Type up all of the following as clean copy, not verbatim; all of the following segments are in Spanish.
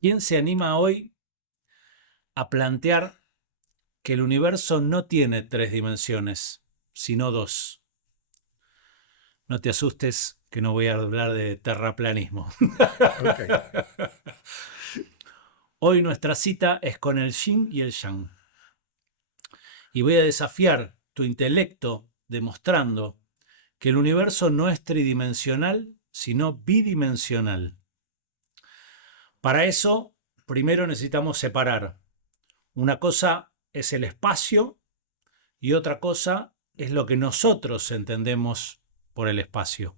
¿Quién se anima hoy a plantear que el universo no tiene 3 dimensiones, sino 2? No te asustes que no voy a hablar de terraplanismo. Ok. Hoy nuestra cita es con el yin y el yang. Y voy a desafiar tu intelecto demostrando que el universo no es tridimensional, sino bidimensional. Para eso, primero necesitamos separar. Una cosa es el espacio y otra cosa es lo que nosotros entendemos por el espacio.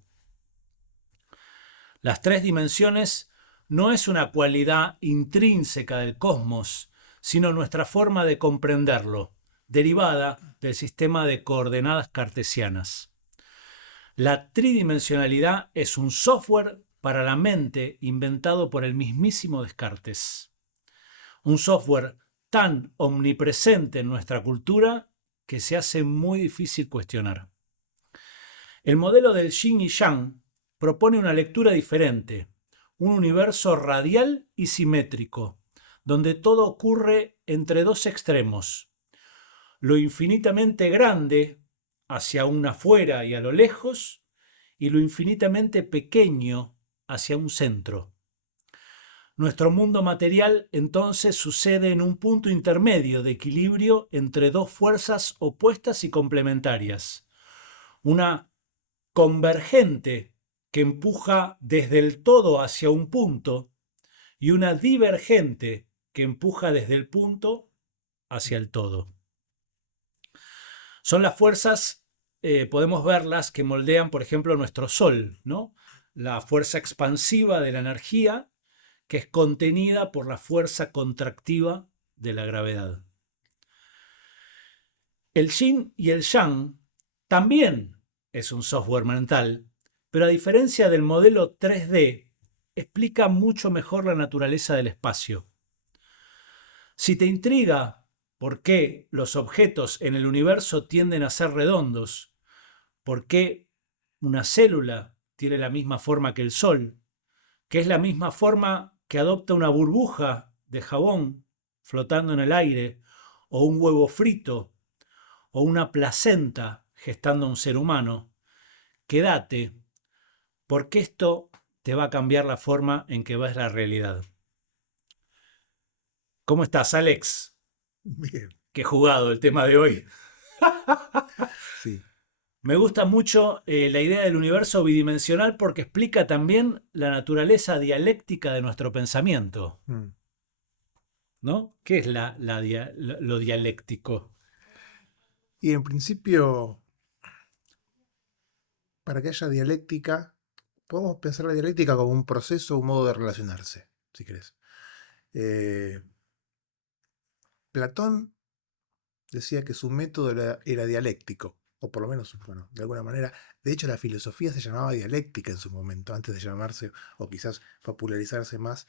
Las 3 dimensiones no es una cualidad intrínseca del cosmos, sino nuestra forma de comprenderlo, derivada del sistema de coordenadas cartesianas. La tridimensionalidad es un software para la mente inventado por el mismísimo Descartes. Un software tan omnipresente en nuestra cultura que se hace muy difícil cuestionar. El modelo del yin y yang propone una lectura diferente, un universo radial y simétrico, donde todo ocurre entre dos extremos, lo infinitamente grande hacia un afuera y a lo lejos, y lo infinitamente pequeño hacia un centro. Nuestro mundo material entonces sucede en un punto intermedio de equilibrio entre dos fuerzas opuestas y complementarias. Una convergente que empuja desde el todo hacia un punto y una divergente que empuja desde el punto hacia el todo. Son las fuerzas, podemos verlas, que moldean, por ejemplo, nuestro Sol, ¿no? La fuerza expansiva de la energía que es contenida por la fuerza contractiva de la gravedad. El yin y el yang también es un software mental, pero a diferencia del modelo 3D, explica mucho mejor la naturaleza del espacio. Si te intriga por qué los objetos en el universo tienden a ser redondos, por qué una célula tiene la misma forma que el Sol, que es la misma forma que adopta una burbuja de jabón flotando en el aire, o un huevo frito, o una placenta gestando a un ser humano, quédate, porque esto te va a cambiar la forma en que ves la realidad. ¿Cómo estás, Alex? Bien, Qué jugado el tema de hoy. sí. Me gusta mucho la idea del universo bidimensional porque explica también la naturaleza dialéctica de nuestro pensamiento, Mm. ¿no? ¿Qué es lo dialéctico? Y en principio, para que haya dialéctica, podemos pensar la dialéctica como un proceso, un modo de relacionarse, si querés. Eh, Platón decía que su método era dialéctico, o por lo menos, bueno, de alguna manera. De hecho, la filosofía se llamaba dialéctica en su momento, antes de llamarse, o quizás popularizarse más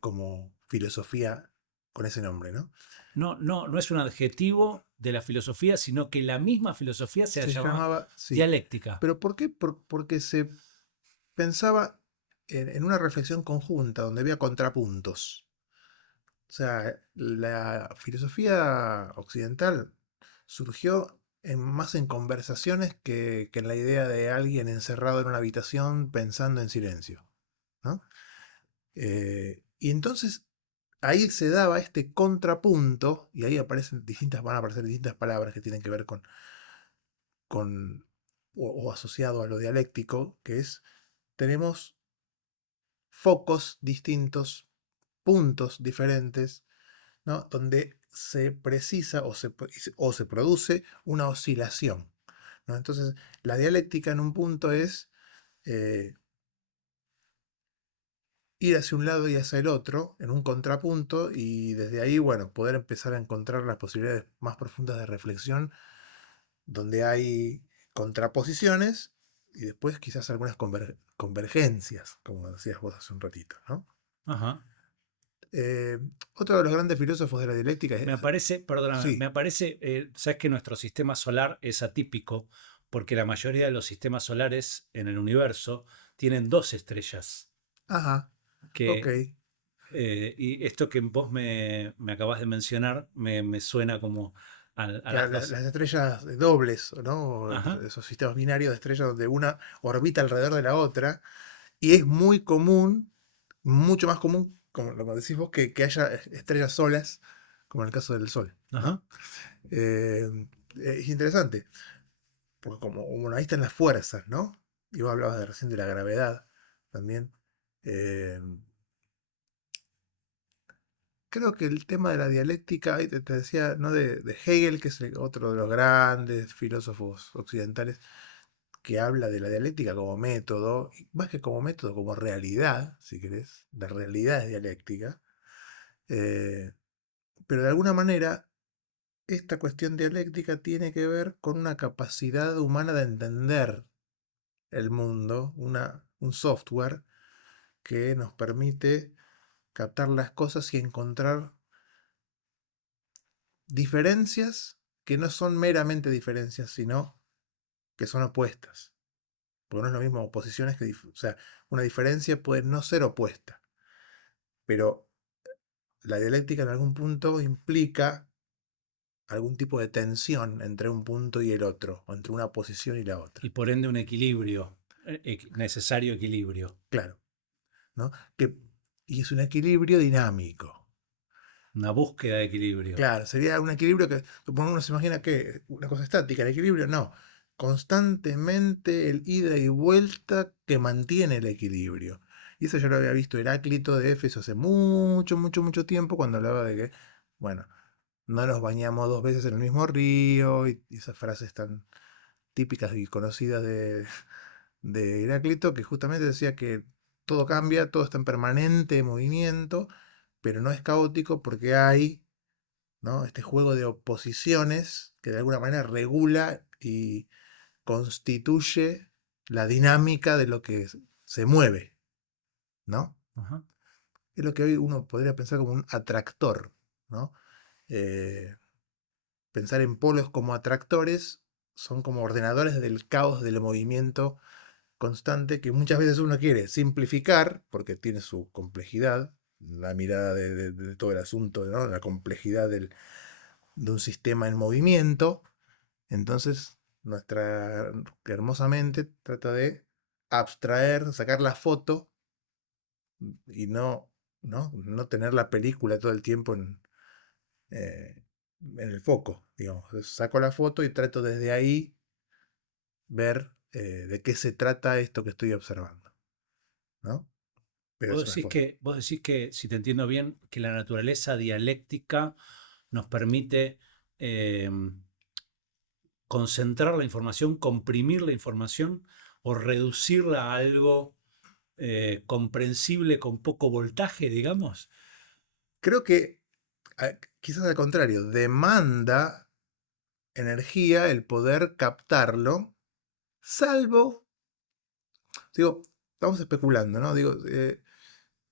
como filosofía con ese nombre, ¿no? No es un adjetivo de la filosofía, sino que la misma filosofía se Se llama llamaba, sí. dialéctica. ¿Pero por qué? Porque se pensaba en una reflexión conjunta donde había contrapuntos. O sea, la filosofía occidental surgió más en conversaciones que en la idea de alguien encerrado en una habitación pensando en silencio, ¿no? Y entonces ahí se daba este contrapunto, y ahí van a aparecer distintas palabras que tienen que ver con o asociado a lo dialéctico, que es, tenemos focos distintos, puntos diferentes, ¿no? Donde se precisa o se produce una oscilación, ¿no? Entonces, la dialéctica en un punto es eh, ir hacia un lado y hacia el otro, en un contrapunto, y desde ahí, bueno, poder empezar a encontrar las posibilidades más profundas de reflexión, donde hay contraposiciones y después quizás algunas convergencias, como decías vos hace un ratito, ¿no? Ajá. Eh, Otro de los grandes filósofos de la dialéctica Me es... aparece, perdóname, me Sí, aparece, sabes que nuestro sistema solar es atípico porque la mayoría de los sistemas solares en el universo tienen 2 estrellas, ajá, ok. que Y esto que vos me acabas de mencionar me suena como a las Claro, dos. las estrellas dobles, ¿no? Ajá, Esos sistemas binarios de estrellas donde una orbita alrededor de la otra. Y es muy común, mucho más común, como lo que decís vos, que haya estrellas solas, como en el caso del Sol, ajá. ¿no? Eh, es interesante, porque como, bueno, ahí están las fuerzas, ¿no? Y vos hablabas de recién de la gravedad también. Eh, Creo que el tema de la dialéctica, ahí te decía, ¿no? De Hegel, que es otro de los grandes filósofos occidentales, que habla de la dialéctica como método, y más que como método, como realidad, si querés. La realidad es dialéctica. Eh, pero de alguna manera, esta cuestión dialéctica tiene que ver con una capacidad humana de entender el mundo, un software que nos permite captar las cosas y encontrar diferencias que no son meramente diferencias, sino que son opuestas. Porque no es lo mismo oposiciones que... O sea, una diferencia puede no ser opuesta, pero la dialéctica en algún punto implica algún tipo de tensión entre un punto y el otro, o entre una posición y la otra. Y por ende un equilibrio, necesario equilibrio, Claro, ¿no? Y es un equilibrio dinámico. una búsqueda de equilibrio. Claro, sería un equilibrio que uno se imagina que una cosa estática, el equilibrio no. Constantemente el ida y vuelta que mantiene el equilibrio. Y eso yo lo había visto Heráclito de Éfeso hace mucho, mucho, mucho tiempo cuando hablaba de que, bueno, no nos bañamos dos veces en el mismo río y esas frases tan típicas y conocidas de Heráclito que justamente decía que todo cambia, todo está en permanente movimiento, pero no es caótico porque hay, ¿no? Este juego de oposiciones que de alguna manera regula y constituye la dinámica de lo que se mueve, ¿no? Ajá. Es lo que hoy uno podría pensar como un atractor, ¿no? Eh, Pensar en polos como atractores son como ordenadores del caos del movimiento constante que muchas veces uno quiere simplificar porque tiene su complejidad, la mirada de todo el asunto, ¿no? La complejidad de un sistema en movimiento. Entonces, nuestra hermosa mente trata de abstraer, sacar la foto y no tener la película todo el tiempo eh, en el foco, digamos. Entonces, saco la foto y trato desde ahí ver de qué se trata esto que estoy observando, ¿no? Pero es una forma. Vos decís que, si te entiendo bien, que la naturaleza dialéctica nos permite eh, concentrar la información, comprimir la información o reducirla a algo comprensible con poco voltaje, digamos. Creo que quizás al contrario, demanda energía el poder captarlo, salvo, digo, estamos especulando, ¿no? Digo,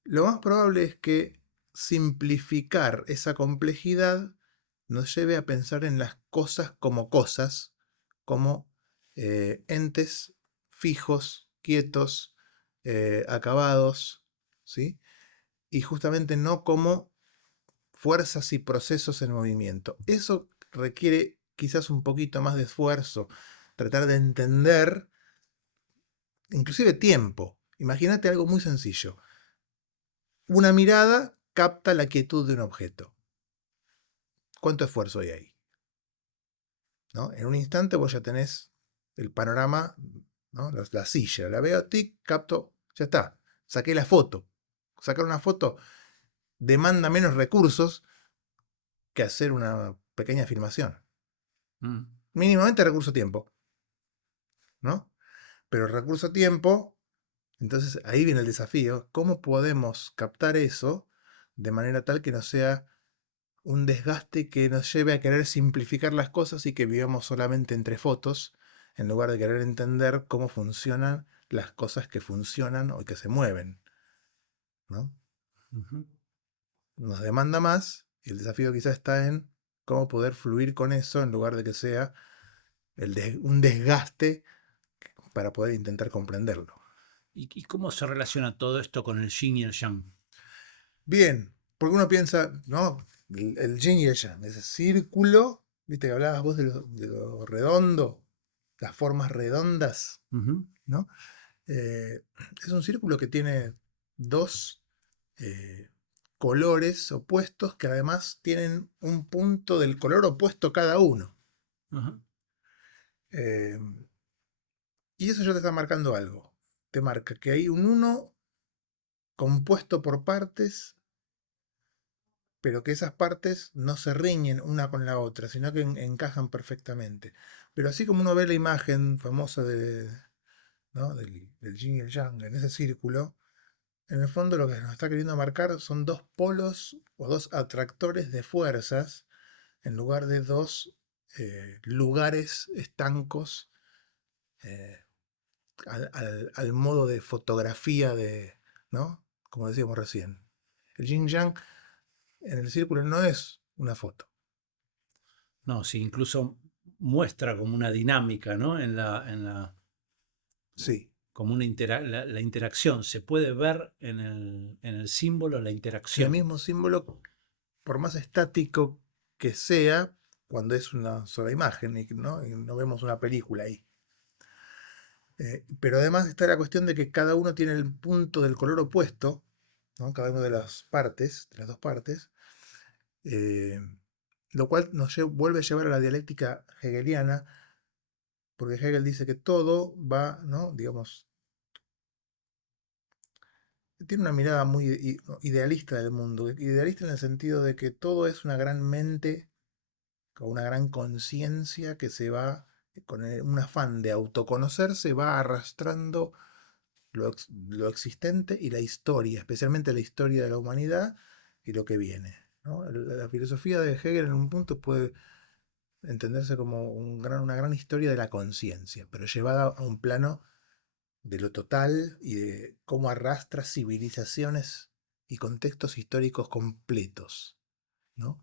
lo más probable es que simplificar esa complejidad nos lleve a pensar en las cosas, como entes fijos, quietos, acabados, ¿sí? Y justamente no como fuerzas y procesos en movimiento. Eso requiere quizás un poquito más de esfuerzo, tratar de entender, inclusive tiempo. Imagínate algo muy sencillo. Una mirada capta la quietud de un objeto. ¿Cuánto esfuerzo hay ahí? ¿No? En un instante vos ya tenés el panorama, ¿no? La silla, la veo, tic, capto, ya está. Saqué la foto. Sacar una foto demanda menos recursos que hacer una pequeña filmación. Mm. Mínimamente recurso tiempo, ¿no? Pero el recurso tiempo, entonces ahí viene el desafío. ¿Cómo podemos captar eso de manera tal que no sea un desgaste que nos lleve a querer simplificar las cosas y que vivamos solamente entre fotos, en lugar de querer entender cómo funcionan las cosas que funcionan o que se mueven, ¿no? Ujú. Nos demanda más y el desafío quizás está en cómo poder fluir con eso en lugar de que sea un desgaste para poder intentar comprenderlo. ¿Y cómo se relaciona todo esto con el yin y el yang? Bien, porque uno piensa, ¿no? El yin y el yang, ese círculo, viste que hablabas vos de lo redondo, las formas redondas, Ujú, ¿no? Eh, es un círculo que tiene dos eh, colores opuestos que además tienen un punto del color opuesto cada uno. ajá. Eh, y eso ya te está marcando algo. Te marca que hay un uno compuesto por partes, pero que esas partes no se riñen una con la otra, sino que encajan perfectamente. Pero así como uno ve la imagen famosa ¿no? del yin y el yang en ese círculo, en el fondo lo que nos está queriendo marcar son dos polos o dos atractores de fuerzas en lugar de dos lugares estancos eh, al modo de fotografía ¿no? Como decíamos recién. El yin yang en el círculo no es una foto. No, sí, incluso muestra como una dinámica, ¿no? Sí. Como la interacción. Se puede ver en el símbolo la El interacción. mismo símbolo, por más estático que sea, cuando es una sola imagen y no vemos una película ahí. Pero además está la cuestión de que cada uno tiene el punto del color opuesto, ¿no? Cada una de las partes, de las dos partes, eh, lo cual vuelve a llevar a la dialéctica hegeliana, porque Hegel dice que todo va, ¿no? Digamos, tiene una mirada muy idealista del mundo, idealista en el sentido de que todo es una gran mente, con una gran conciencia que se va, con un afán de autoconocerse, va arrastrando lo existente y la historia, especialmente la historia de la humanidad y lo que viene, ¿no? La filosofía de Hegel en un punto puede entenderse como una gran historia de la conciencia, pero llevada a un plano de lo total y de cómo arrastra civilizaciones y contextos históricos completos, ¿no?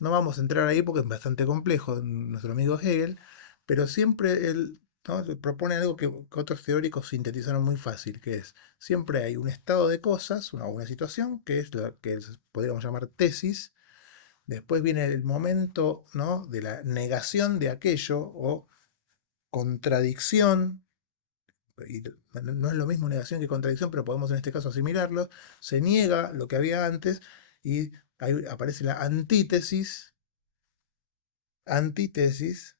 No vamos a entrar ahí porque es bastante complejo nuestro amigo Hegel, pero siempre él, ¿no? propone algo que otros teóricos sintetizaron muy fácil, que es, siempre hay un estado de cosas, una situación, que es lo que podríamos llamar tesis, después viene el momento, ¿no? de la negación de aquello o contradicción, y no es lo mismo negación que contradicción, pero podemos en este caso asimilarlo, se niega lo que había antes y ahí aparece la antítesis,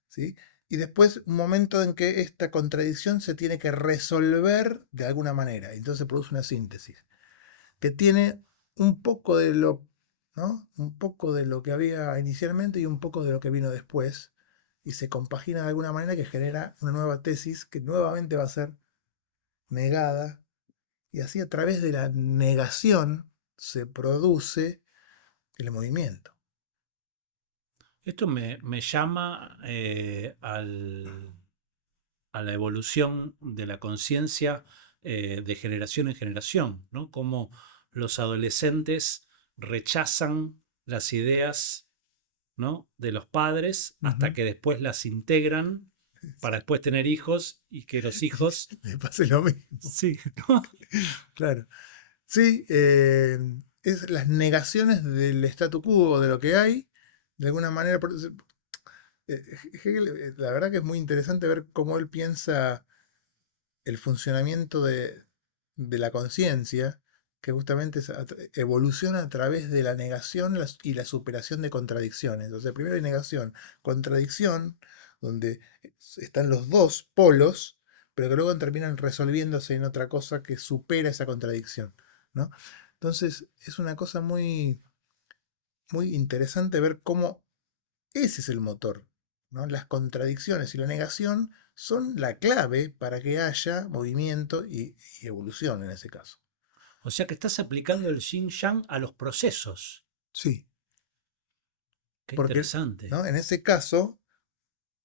¿sí? Y después un momento en que esta contradicción se tiene que resolver de alguna manera, y entonces se produce una síntesis, que tiene un poco de ¿no? Un poco de lo que había inicialmente y un poco de lo que vino después, y se compagina de alguna manera que genera una nueva tesis que nuevamente va a ser negada, y así a través de la negación se produce el movimiento. Esto me llama a la evolución de la conciencia de generación en generación, ¿no? Cómo los adolescentes rechazan las ideas, ¿no? de los padres hasta Ujú. que después las integran para después tener hijos y que los hijos... Me pasa lo mismo. Sí, ¿no? Claro. Sí, es las negaciones del statu quo, de lo que hay, de alguna manera. Hegel, la verdad que es muy interesante ver cómo él piensa el funcionamiento de la conciencia, que justamente evoluciona a través de la negación y la superación de contradicciones. Entonces, primero hay negación, contradicción, donde están los dos polos, pero que luego terminan resolviéndose en otra cosa que supera esa contradicción, ¿no? Entonces, es una cosa muy, muy interesante ver cómo ese es el motor, ¿no? Las contradicciones y la negación son la clave para que haya movimiento y evolución en ese caso. O sea que estás aplicando el yin yang a los procesos. Sí, Qué porque, interesante. ¿no? En ese caso,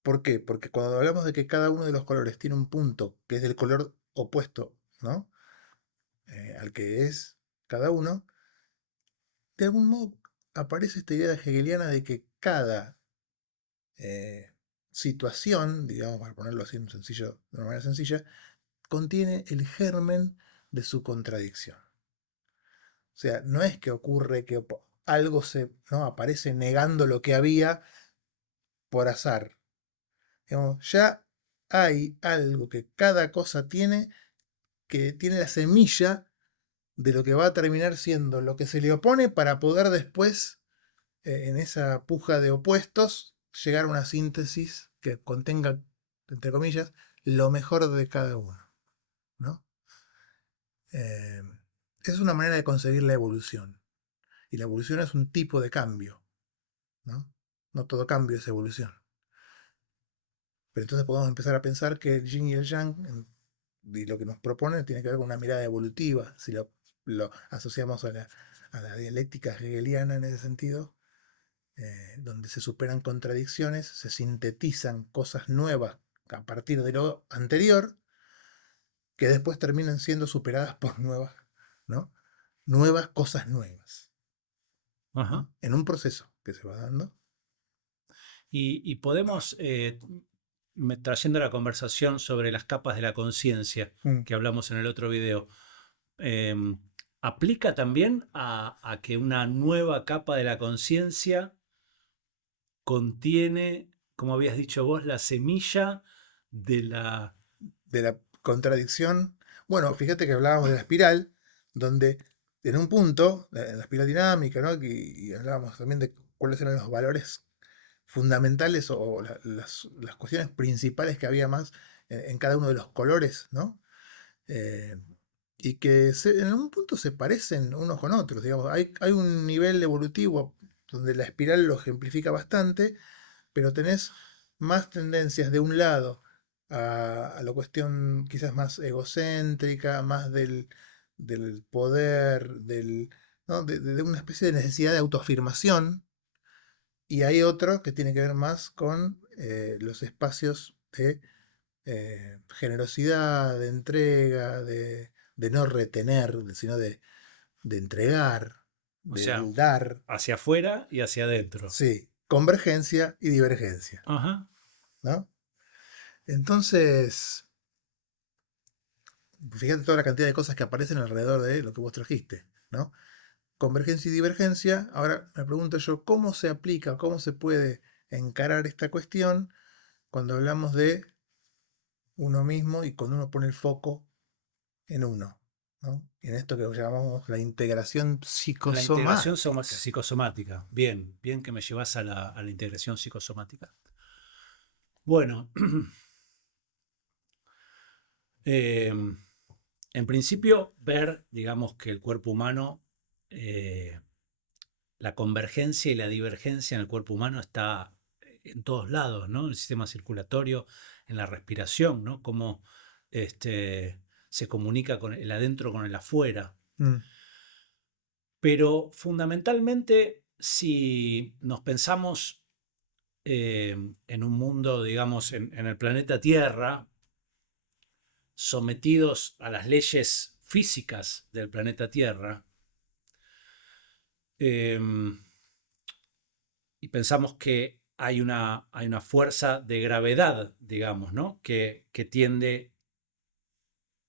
¿por qué? Porque cuando hablamos de que cada uno de los colores tiene un punto que es del color opuesto, ¿no? Al que es cada uno, de algún modo aparece esta idea hegeliana de que cada eh, situación, digamos, para ponerlo así de una manera sencilla, contiene el germen de su contradicción. O sea, no es que ocurre que algo ¿no? aparece negando lo que había por azar. Digamos, ya hay algo que cada cosa tiene, que tiene la semilla de lo que va a terminar siendo lo que se le opone para poder después, en esa puja de opuestos, llegar a una síntesis que contenga, entre comillas, lo mejor de cada uno, ¿no? Eh, es una manera de concebir la evolución. Y la evolución es un tipo de cambio, ¿no? No todo cambio es evolución. Pero entonces podemos empezar a pensar que el yin y el yang, y lo que nos propone, tiene que ver con una mirada evolutiva, si lo asociamos a la dialéctica hegeliana en ese sentido, donde se superan contradicciones, se sintetizan cosas nuevas a partir de lo anterior, que después terminan siendo superadas por nuevas, ¿no? Nuevas cosas nuevas, Ajá. ¿no? En un proceso que se va dando. Y podemos, trayendo la conversación sobre las capas de la conciencia Mm. que hablamos en el otro video, em, ¿aplica también a que una nueva capa de la conciencia contiene, como habías dicho vos, la semilla de la... De la contradicción. Bueno, fíjate que hablábamos de la espiral, donde en un punto, en la espiral dinámica, ¿no? Y hablábamos también de cuáles eran los valores fundamentales o las cuestiones principales que había más en cada uno de los colores, ¿no? Eh, y que en algún punto se parecen unos con otros, digamos. Hay un nivel evolutivo donde la espiral lo ejemplifica bastante, pero tenés más tendencias de un lado a la cuestión quizás más egocéntrica, más del poder, ¿no? de una especie de necesidad de autoafirmación, y hay otro que tiene que ver más con los espacios de generosidad, de entrega, de no retener, sino de entregar, O sea, del dar. hacia afuera y hacia adentro. Sí, convergencia y divergencia, Ajá. ¿no? Entonces, fíjate toda la cantidad de cosas que aparecen alrededor de lo que vos trajiste, ¿no? Convergencia y divergencia. Ahora me pregunto yo, ¿cómo se aplica, cómo se puede encarar esta cuestión cuando hablamos de uno mismo y cuando uno pone el foco en uno, ¿no? En esto que llamamos la integración La integración psicosomática. psicosomática. Bien, bien que me llevas a la integración psicosomática. Bueno, en principio, ver, digamos, que el cuerpo humano, eh, la convergencia y la divergencia en el cuerpo humano está en todos lados, ¿no? En el sistema circulatorio, en la respiración, ¿no? Cómo se comunica con el adentro con el afuera. Mm, Pero fundamentalmente, si nos pensamos en un mundo, digamos, en el planeta Tierra, sometidos a las leyes físicas del planeta Tierra, eh, y pensamos que hay una fuerza de gravedad, digamos, ¿no? que tiende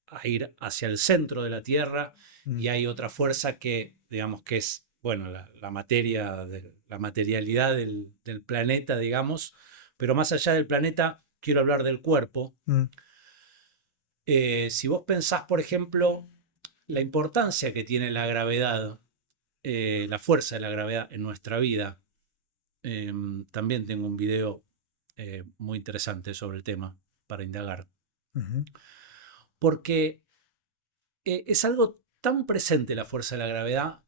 a ir hacia el centro de la Tierra, y mm, hay otra fuerza que, digamos, que es, bueno, la materia, la materialidad del planeta, digamos, pero más allá del planeta, quiero hablar del cuerpo. mm, Si vos pensás, por ejemplo, la importancia que tiene la gravedad, la fuerza de la gravedad en nuestra vida, también tengo un video muy interesante sobre el tema para indagar, ujú. porque es algo tan presente la fuerza de la gravedad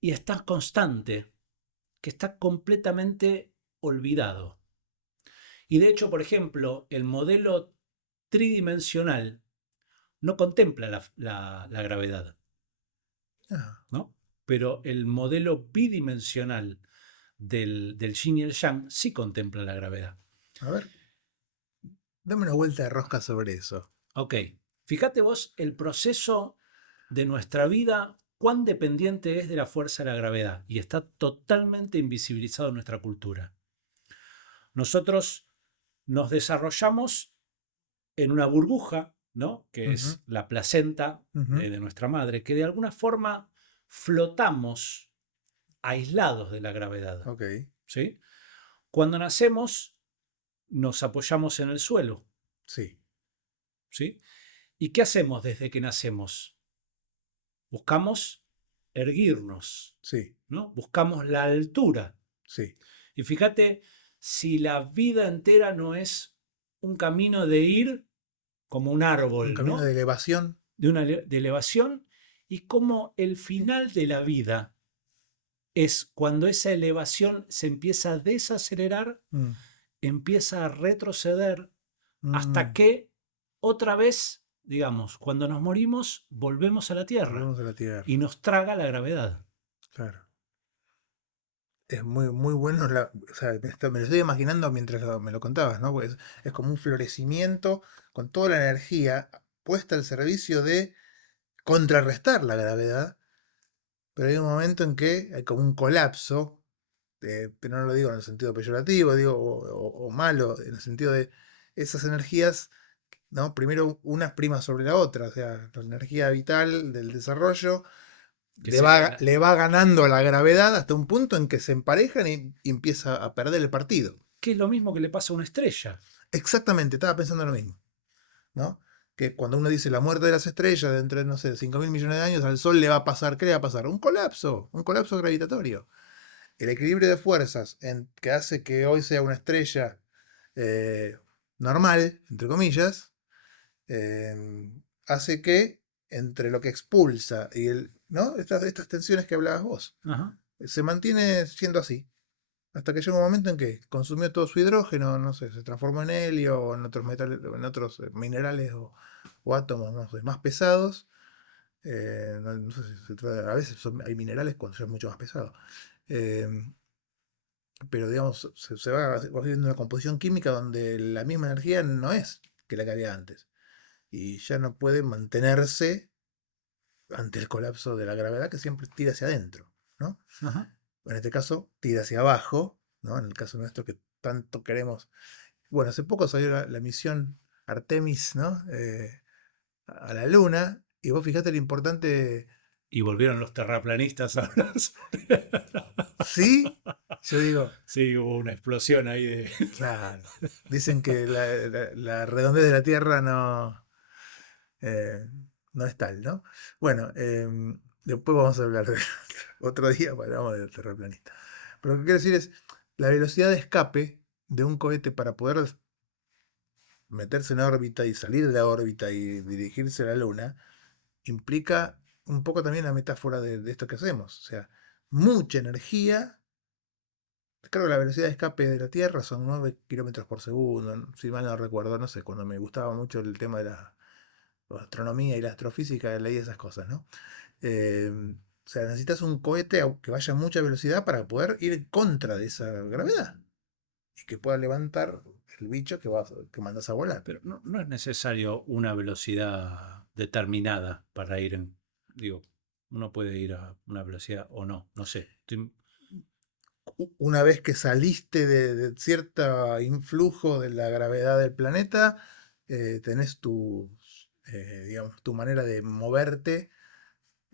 y es tan constante que está completamente olvidado. Y de hecho, por ejemplo, el modelo tridimensional no contempla la gravedad, Ah, ¿no? Pero el modelo bidimensional del yin y el yang sí contempla la gravedad. a ver, dame una vuelta de rosca sobre eso. Ok, fíjate vos el proceso de nuestra vida, cuán dependiente es de la fuerza de la gravedad, y está totalmente invisibilizado en nuestra cultura. Nosotros nos desarrollamos en una burbuja, ¿no? Que Ujú, es la placenta ujú, de nuestra madre, que de alguna forma flotamos aislados de la gravedad. Ok, ¿Sí? Cuando nacemos, nos apoyamos en el suelo. sí, ¿Sí? ¿Y qué hacemos desde que nacemos? Buscamos erguirnos, sí, ¿no? Buscamos la altura. sí. Y fíjate si la vida entera no es un camino de ir como un Un árbol, camino de ¿no? elevación. De elevación, y como el final de la vida es cuando esa elevación se empieza a desacelerar, Mm, empieza a retroceder, hasta mm. que otra vez, digamos, cuando nos morimos, volvemos a la Tierra Volvemos a la Tierra, y nos traga la gravedad. claro. Es muy, muy bueno. O sea, me lo estoy imaginando mientras me lo contabas, ¿no? Pues es como un florecimiento con toda la energía puesta al servicio de contrarrestar la gravedad, pero hay un momento en que hay como un colapso, pero no lo digo en el sentido peyorativo, digo, o malo, en el sentido de esas energías, ¿no? Primero una prima sobre la otra, o sea, la energía vital del desarrollo Que sería la- le va ganando a la gravedad hasta un punto en que se emparejan y empieza a perder el partido. que es lo mismo que le pasa a una estrella. Exactamente, estaba pensando lo mismo, ¿no? Que cuando uno dice la muerte de las estrellas dentro de, no sé, 5.000 millones de años, al Sol le va a pasar, ¿qué le va a pasar? Un colapso gravitatorio. El equilibrio de fuerzas que hace que hoy sea una estrella eh, normal, entre comillas, eh, hace que entre lo que expulsa y ¿no? Estas tensiones que hablabas vos, Ajá. se mantiene siendo así. Hasta que llega un momento en que consumió todo su hidrógeno, no sé, se transformó en helio o en otros metales, en otros minerales o átomos, no sé, más pesados. No sé si a veces hay minerales cuando son mucho más pesados. Eh, pero digamos, se va viendo una composición química donde la misma energía no es que la que había antes. Y ya no puede mantenerse ante el colapso de la gravedad que siempre tira hacia adentro, ¿no? Ajá. En este caso, tira hacia abajo, ¿no? En el caso nuestro que tanto queremos. Bueno, hace poco salió la misión Artemis, ¿no? A la Luna, y vos fijate lo importante. Y volvieron los terraplanistas a hablar Sí, yo digo, Sí, hubo una explosión ahí de... claro, dicen que la redondez de la Tierra eh, no es tal, ¿no? Bueno, después vamos a hablar de otro día, hablamos del terraplanista. Pero lo que quiero decir es, la velocidad de escape de un cohete para poder meterse en órbita y salir de la órbita y dirigirse a la Luna, implica un poco también la metáfora de esto que hacemos. O sea, mucha energía. Creo que la velocidad de escape de la Tierra son 9 kilómetros por segundo, si mal no recuerdo, no sé, cuando me gustaba mucho el tema de la astronomía y la astrofísica, leí esas cosas, ¿no? O sea, necesitas un cohete que vaya a mucha velocidad para poder ir en contra de esa gravedad y que pueda levantar el bicho que mandas a volar. Pero no es necesario una velocidad determinada para ir en... Digo, uno puede ir a una velocidad o no, no sé. Una vez que saliste de cierto influjo de la gravedad del planeta, tenés digamos, tu manera de moverte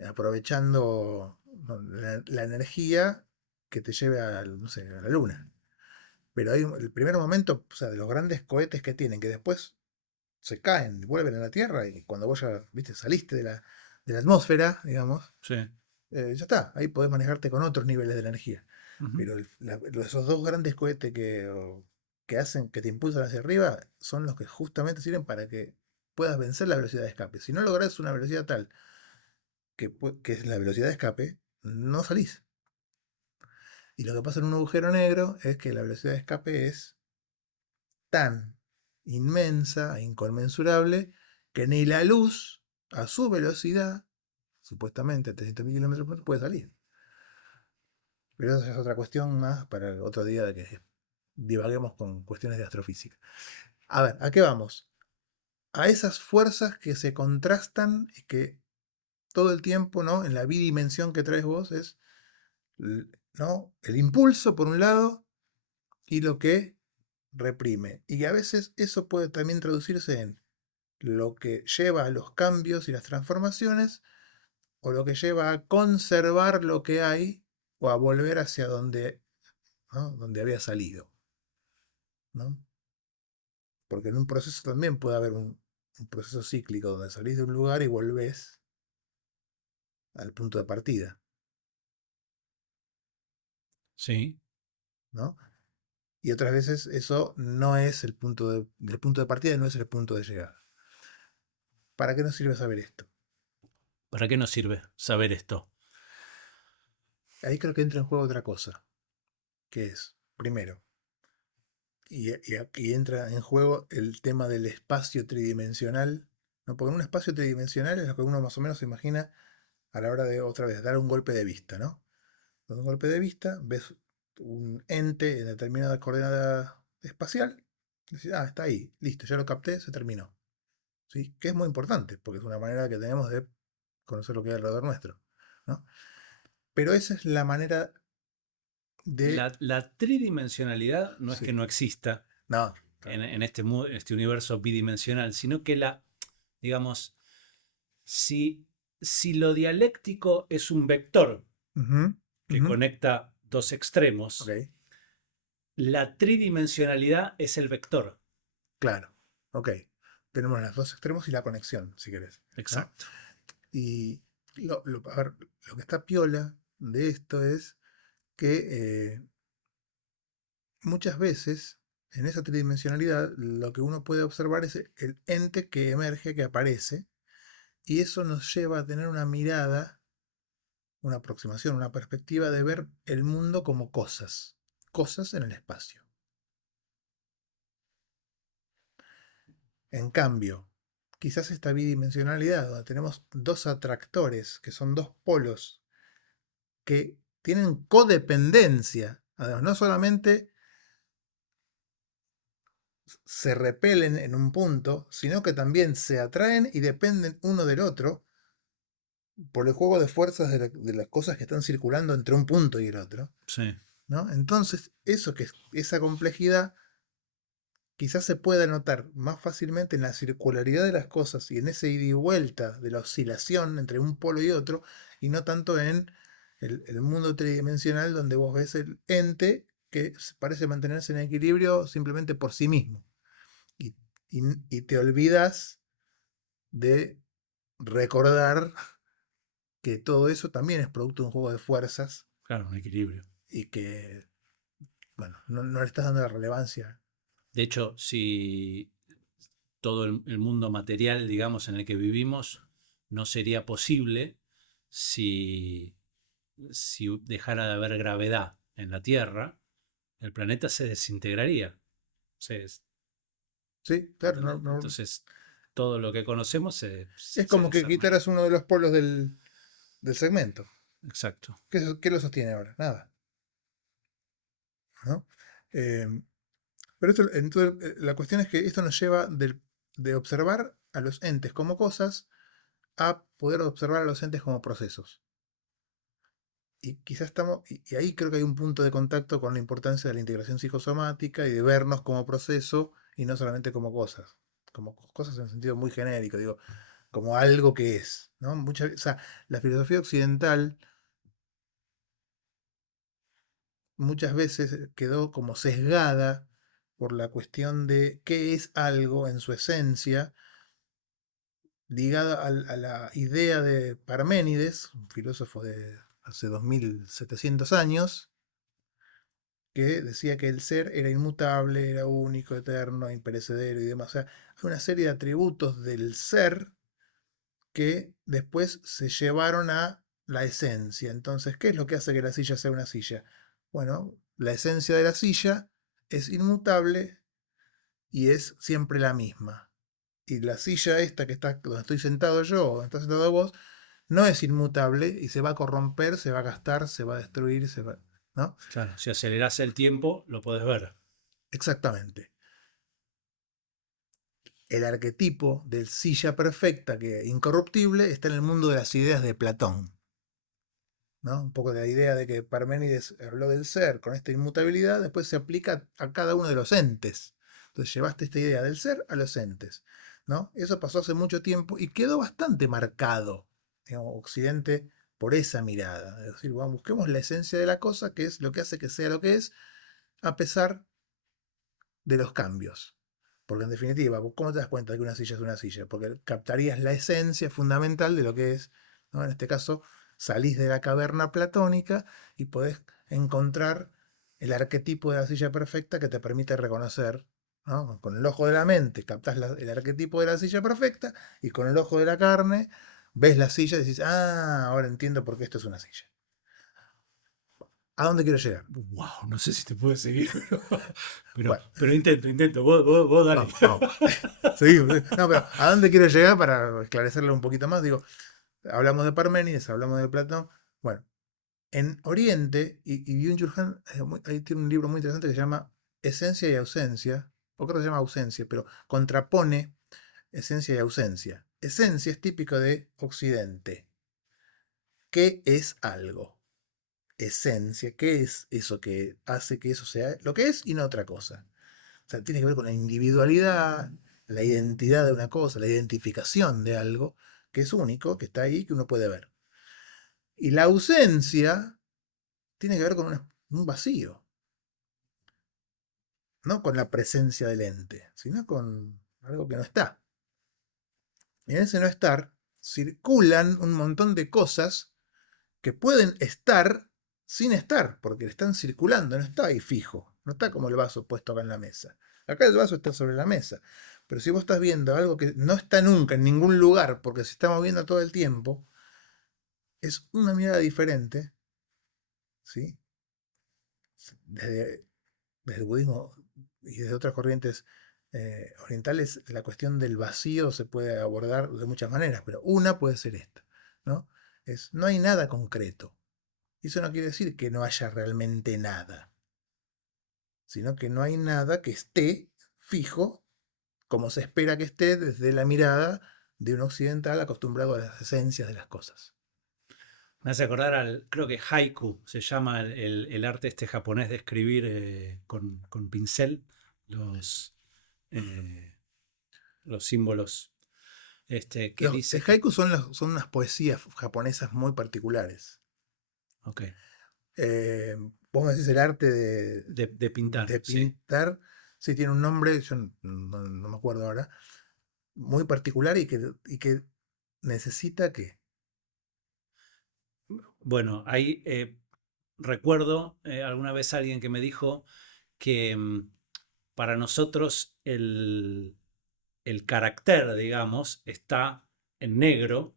aprovechando, ¿no?, la energía que te lleve no sé, a la luna. Pero el primer momento, o sea, de los grandes cohetes que tienen, que después se caen, vuelven a la Tierra, y cuando vos ya, viste, saliste de la atmósfera, digamos, Sí. ya está, ahí podés manejarte con otros niveles de energía. Ujú. Pero esos dos grandes cohetes que hacen, que te impulsan hacia arriba, son los que justamente sirven para que puedas vencer la velocidad de escape. Si no lográs una velocidad tal que es la velocidad de escape, no salís. Y lo que pasa en un agujero negro es que la velocidad de escape es tan inmensa e inconmensurable que ni la luz, a su velocidad, supuestamente a 300.000 kilómetros por hora, puede salir. Pero esa es otra cuestión más para otro día de que divaguemos con cuestiones de astrofísica. A ver, ¿a qué vamos? A esas fuerzas que se contrastan y que todo el tiempo, ¿no? En la bidimensión que traes vos es, ¿no?, el impulso por un lado y lo que reprime. Y a veces eso puede también traducirse en lo que lleva a los cambios y las transformaciones o lo que lleva a conservar lo que hay o a volver hacia donde, ¿no? donde había salido, ¿no? Porque en un proceso también puede haber un proceso cíclico donde salís de un lugar y volvés al punto de partida, Sí. ¿no? Y otras veces eso no es el punto de partida, no es el punto de llegada. ¿Para qué nos sirve saber esto? ¿Para qué nos sirve saber esto? Ahí creo que entra en juego otra cosa, que es, primero, y aquí entra en juego el tema del espacio tridimensional, ¿no? Porque en un espacio tridimensional es lo que uno más o menos se imagina a la hora de, otra vez, dar un golpe de vista, ¿no? Con un golpe de vista, ves un ente en determinada coordenada espacial, y decís, ah, está ahí, listo, ya lo capté, se terminó. ¿Sí? Que es muy importante, porque es una manera que tenemos de conocer lo que hay alrededor nuestro, ¿no? Pero esa es la manera de... La tridimensionalidad no es Sí, que no exista no, en este universo bidimensional, sino que digamos, si, si lo dialéctico es un vector ujú, que ujú, conecta dos ok, extremos, la tridimensionalidad es el vector. claro, ok. Tenemos los dos extremos y la conexión, si querés, ¿no? Exacto. Y a ver, lo que está piola de esto es que muchas veces en esa tridimensionalidad lo que uno puede observar es el ente que emerge, que aparece, y eso nos lleva a tener una mirada, una aproximación, una perspectiva de ver el mundo como cosas, cosas en el espacio. En cambio, quizás esta bidimensionalidad, donde tenemos dos atractores, que son dos polos, que tienen codependencia, además, no solamente se repelen en un punto, sino que también se atraen y dependen uno del otro por el juego de fuerzas de las cosas que están circulando entre un punto y el otro, Sí. ¿no? Entonces, esa complejidad quizás se pueda notar más fácilmente en la circularidad de las cosas y en ese ida y vuelta de la oscilación entre un polo y otro, y no tanto en el mundo tridimensional donde vos ves el ente que parece mantenerse en equilibrio simplemente por sí mismo. Y, y te olvidas de recordar que todo eso también es producto de un juego de fuerzas Claro, un equilibrio. y que, bueno, no le estás dando la relevancia. De hecho, si todo el mundo material, digamos, en el que vivimos, no sería posible si, si dejara de haber gravedad en la Tierra, el planeta se desintegraría. Se- Sí, claro, entonces, todo lo que conocemos es se como que desarmaría. quitaras uno de los polos del segmento. Exacto. ¿Qué lo sostiene ahora? Nada, ¿no? Eh, pero entonces, la cuestión es que esto nos lleva de observar a los entes como cosas a poder observar a los entes como procesos. Y quizás y ahí creo que hay un punto de contacto con la importancia de la integración psicosomática y de vernos como proceso y no solamente como cosas en sentido muy genérico, digo, como algo que es, ¿no? O sea, la filosofía occidental muchas veces quedó como sesgada por la cuestión de qué es algo en su esencia, ligada a la idea de Parménides, un filósofo de hace 2700 años, que decía que el ser era inmutable, era único, eterno, imperecedero y demás. O sea, hay una serie de atributos del ser que después se llevaron a la esencia. Entonces, ¿qué es lo que hace que la silla sea una silla? Bueno, la esencia de la silla es inmutable y es siempre la misma. Y la silla esta que está donde estoy sentado yo, o donde estás sentado vos, no es inmutable y se va a corromper, se va a gastar, se va a destruir, ¿no? Claro, si acelerás el tiempo, lo podés ver. Exactamente. El arquetipo del silla perfecta, que incorruptible, está en el mundo de las ideas de Platón. ¿No? Un poco de la idea de que Parménides habló del ser con esta inmutabilidad, después se aplica a cada uno de los entes. Entonces llevaste esta idea del ser a los entes. ¿No? Eso pasó hace mucho tiempo y quedó bastante marcado digamos, Occidente por esa mirada. Es decir, bueno, busquemos la esencia de la cosa, que es lo que hace que sea lo que es, a pesar de los cambios. Porque en definitiva, ¿cómo te das cuenta de que una silla es una silla? Porque captarías la esencia fundamental de lo que es, ¿no? En este caso, salís de la caverna platónica y podés encontrar el arquetipo de la silla perfecta que te permite reconocer, ¿no? Con el ojo de la mente captás el arquetipo de la silla perfecta y con el ojo de la carne ves la silla y decís, ah, ahora entiendo por qué esto es una silla. ¿A dónde quiero llegar? Wow, no sé si te puedo seguir, Bueno, pero intento, vos dale. vamos, vamos. Seguimos. No, pero ¿a dónde quiero llegar para esclarecerlo un poquito más? Digo, hablamos de Parménides, hablamos de Platón. Bueno, en Oriente, y Byung-Chul Han ahí tiene un libro muy interesante que se llama Esencia y Ausencia, o creo que se llama Ausencia, pero contrapone esencia y ausencia. Esencia es típico de Occidente. ¿Qué es algo? Esencia, ¿qué es eso que hace que eso sea lo que es y no otra cosa? O sea, tiene que ver con la individualidad, la identidad de una cosa, la identificación de algo que es único, que está ahí, que uno puede ver. Y la ausencia tiene que ver con un vacío, no con la presencia del ente, sino con algo que no está. Y en ese no estar circulan un montón de cosas que pueden estar sin estar, porque están circulando, no está ahí fijo, no está como el vaso puesto acá en la mesa. Acá el vaso está sobre la mesa, pero si vos estás viendo algo que no está nunca en ningún lugar, porque se está moviendo todo el tiempo, es una mirada diferente, ¿sí? Desde, desde el budismo y desde otras corrientes orientales, la cuestión del vacío se puede abordar de muchas maneras, pero una puede ser esta, ¿no? No hay nada concreto. Y eso no quiere decir que no haya realmente nada, sino que no hay nada que esté fijo como se espera que esté desde la mirada de un occidental acostumbrado a las esencias de las cosas. Me hace acordar creo que haiku se llama el arte este japonés de escribir con pincel los, eh, los símbolos. Que Los dice que. haikus son unas poesías japonesas muy particulares. Ok, Vos me decís el arte de pintar, de sí. pintar, sí tiene un nombre, yo no me acuerdo ahora, muy particular y que necesita que... Bueno, ahí recuerdo alguna vez alguien que me dijo que para nosotros el carácter, digamos, está en negro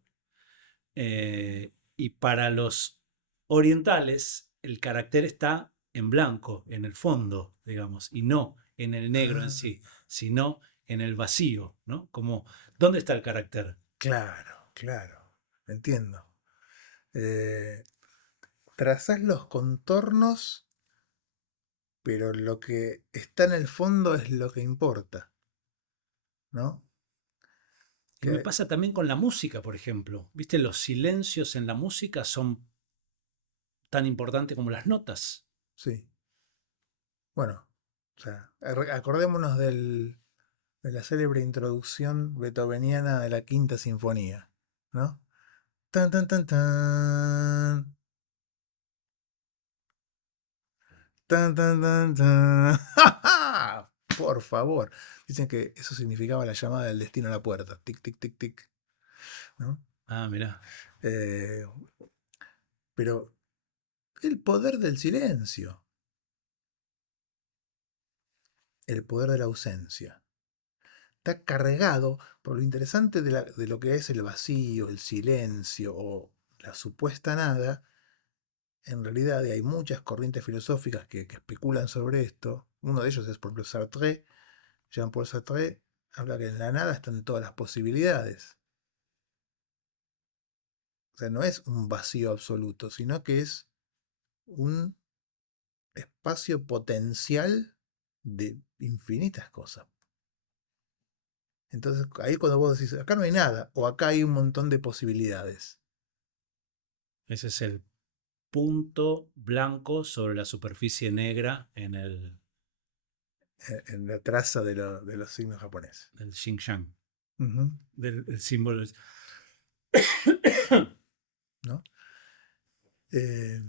y para los orientales el carácter está en blanco, en el fondo, digamos, y no en el negro en Ah, sí, sino en el vacío, ¿no? Como, ¿dónde está el carácter? claro, claro, entiendo. Eh, Trazás los contornos, pero lo que está en el fondo es lo que importa, ¿no? Y me Que, pasa también con la música, por ejemplo. ¿Viste? Los silencios en la música son tan importantes como las notas. sí, bueno, o sea, acordémonos de la célebre introducción beethoveniana de la Quinta Sinfonía, ¿no? Tan, tan, tan, tan. Tan, tan, tan, tan. Por favor. Dicen que eso significaba la llamada del destino a la puerta. Tic, tic, tic, tic. ¿No? Ah, mirá. Eh, pero el poder del silencio, el poder de la ausencia, está cargado por lo interesante de lo que es el vacío, el silencio o la supuesta nada. En realidad hay muchas corrientes filosóficas que especulan sobre esto. Uno de ellos es, por ejemplo, Sartre. Jean-Paul Sartre habla que en la nada están todas las posibilidades. O sea, no es un vacío absoluto, sino que es un espacio potencial de infinitas cosas. Entonces, ahí cuando vos decís, acá no hay nada, o acá hay un montón de posibilidades. Ese es el punto blanco sobre la superficie negra en el En la traza de los signos japoneses. del Xinjiang, Ujú. del el símbolo. ¿no? Eh,